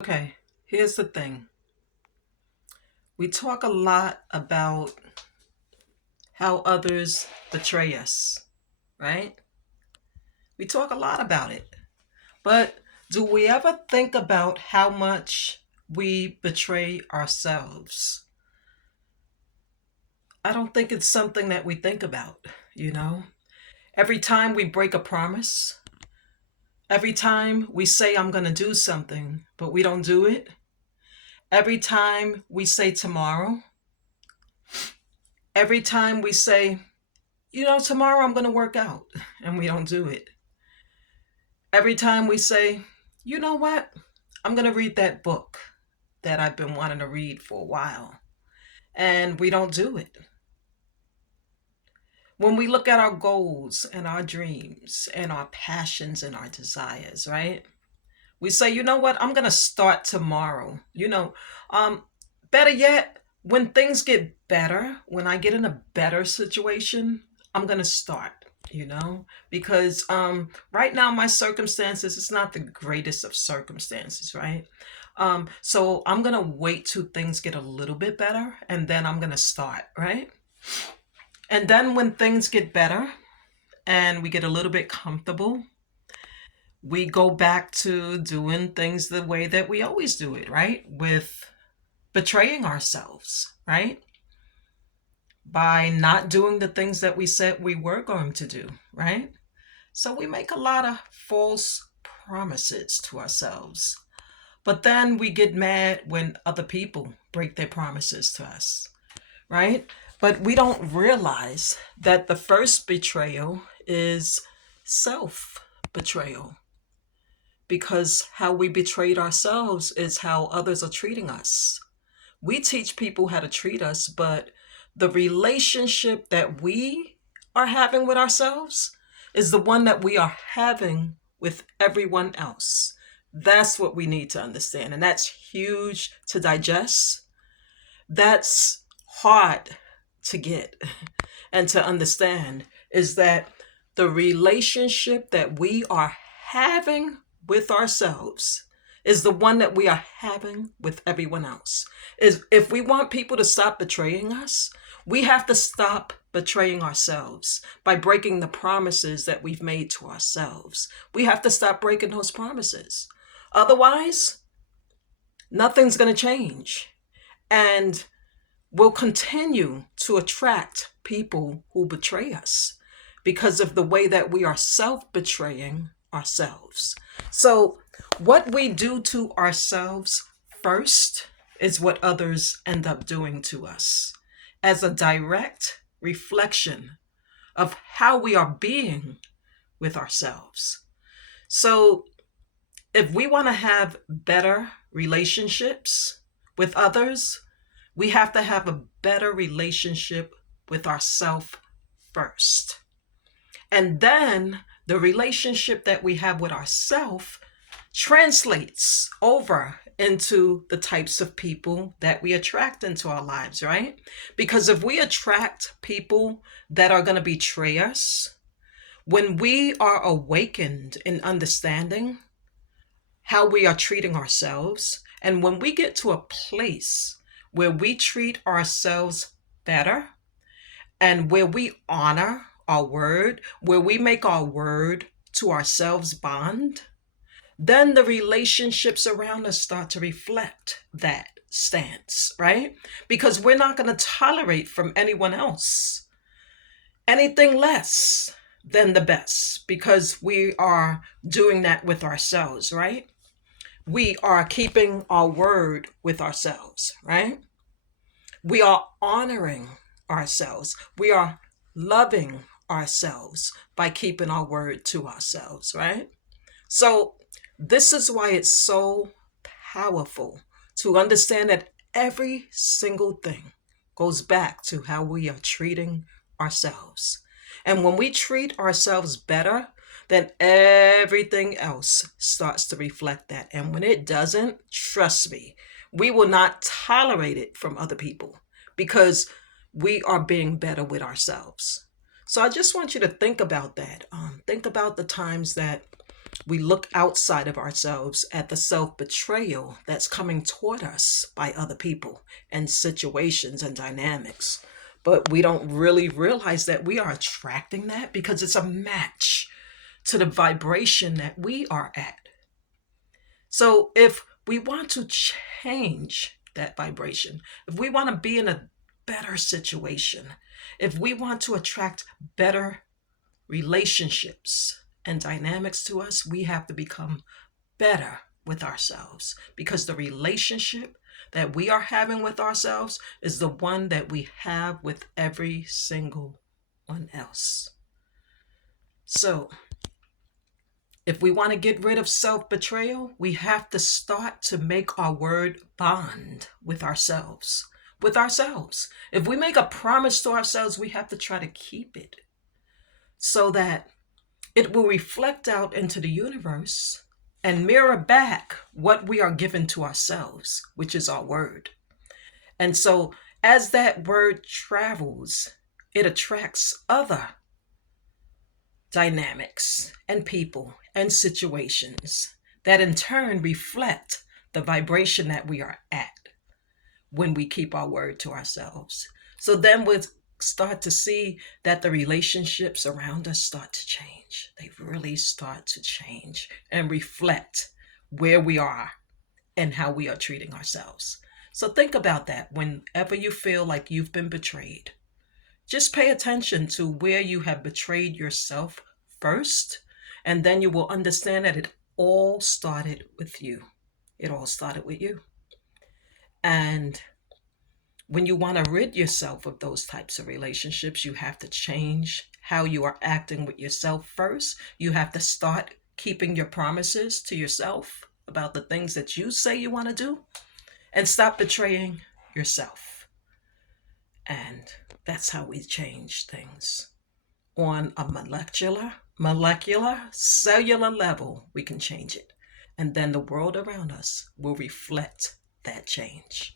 Okay, here's the thing. We talk a lot about how others betray us, right? We talk a lot about it. But do we ever think about how much we betray ourselves? I don't think it's something that we think about, you know? Every time we break a promise, every time we say, I'm going to do something, but we don't do it, every time we say tomorrow, every time we say, tomorrow I'm going to work out, and we don't do it. Every time we say, you know what, I'm going to read that book that I've been wanting to read for a while, and we don't do it. When we look at our goals and our dreams and our passions and our desires, right? We say, you know what, I'm going to start tomorrow. Um, better yet, when things get better, when I get in a better situation, I'm going to start. Because right now my circumstances, it's not the greatest of circumstances, right? So I'm going to wait till things get a little bit better, and then I'm going to start, right? And then when things get better and we get a little bit comfortable, we go back to doing things the way that we always do it, right? With betraying ourselves, right? By not doing the things that we said we were going to do, right? So we make a lot of false promises to ourselves. But then we get mad when other people break their promises to us, right? But we don't realize that the first betrayal is self betrayal, because how we betrayed ourselves is how others are treating us. We teach people how to treat us, but the relationship that we are having with ourselves is the one that we are having with everyone else. That's what we need to understand. And that's huge to digest. That's hard to get and to understand, is that the relationship that we are having with ourselves is the one that we are having with everyone else. Is if we want people to stop betraying us, we have to stop betraying ourselves by breaking the promises that we've made to ourselves. We have to stop breaking those promises. Otherwise, nothing's going to change. And we'll continue to attract people who betray us because of the way that we are self betraying ourselves. So, what we do to ourselves first is what others end up doing to us, as a direct reflection of how we are being with ourselves. So, if we want to have better relationships with others, we have to have a better relationship with ourselves first. And then the relationship that we have with ourselves translates over into the types of people that we attract into our lives, right? Because if we attract people that are going to betray us, when we are awakened in understanding how we are treating ourselves, and when we get to a place where we treat ourselves better and where we honor our word, where we make our word to ourselves bond, then the relationships around us start to reflect that stance, right? Because we're not going to tolerate from anyone else anything less than the best, because we are doing that with ourselves, right? We are keeping our word with ourselves, right? We are honoring ourselves. We are loving ourselves by keeping our word to ourselves, right? So, this is why it's so powerful to understand that every single thing goes back to how we are treating ourselves. And when we treat ourselves better, then everything else starts to reflect that. And when it doesn't, trust me, we will not tolerate it from other people because we are being better with ourselves. So I just want you to think about that. Think about the times that We look outside of ourselves at the self betrayal that's coming toward us by other people and situations and dynamics. But we don't really realize that we are attracting that because it's a match to the vibration that we are at. So if we want to change that vibration, if we want to be in a better situation, if we want to attract better relationships and dynamics to us, we have to become better with ourselves because the relationship that we are having with ourselves is the one that we have with every single one else. So, if we want to get rid of self betrayal, we have to start to make our word bond with ourselves. With ourselves. If we make a promise to ourselves, we have to try to keep it so that it will reflect out into the universe and mirror back what we are given to ourselves, which is our word. And so, as that word travels, it attracts other dynamics and people and situations that in turn reflect the vibration that we are at when we keep our word to ourselves. So then we'll start to see that the relationships around us start to change. They really start to change and reflect where we are and how we are treating ourselves. So think about that whenever you feel like you've been betrayed. Just pay attention to where you have betrayed yourself first, and then you will understand that it all started with you. It all started with you. And when you want to rid yourself of those types of relationships, you have to change how you are acting with yourself first. You have to start keeping your promises to yourself about the things that you say you want to do and stop betraying yourself. And that's how we change things. On a molecular, cellular level, we can change it. And then the world around us will reflect that change.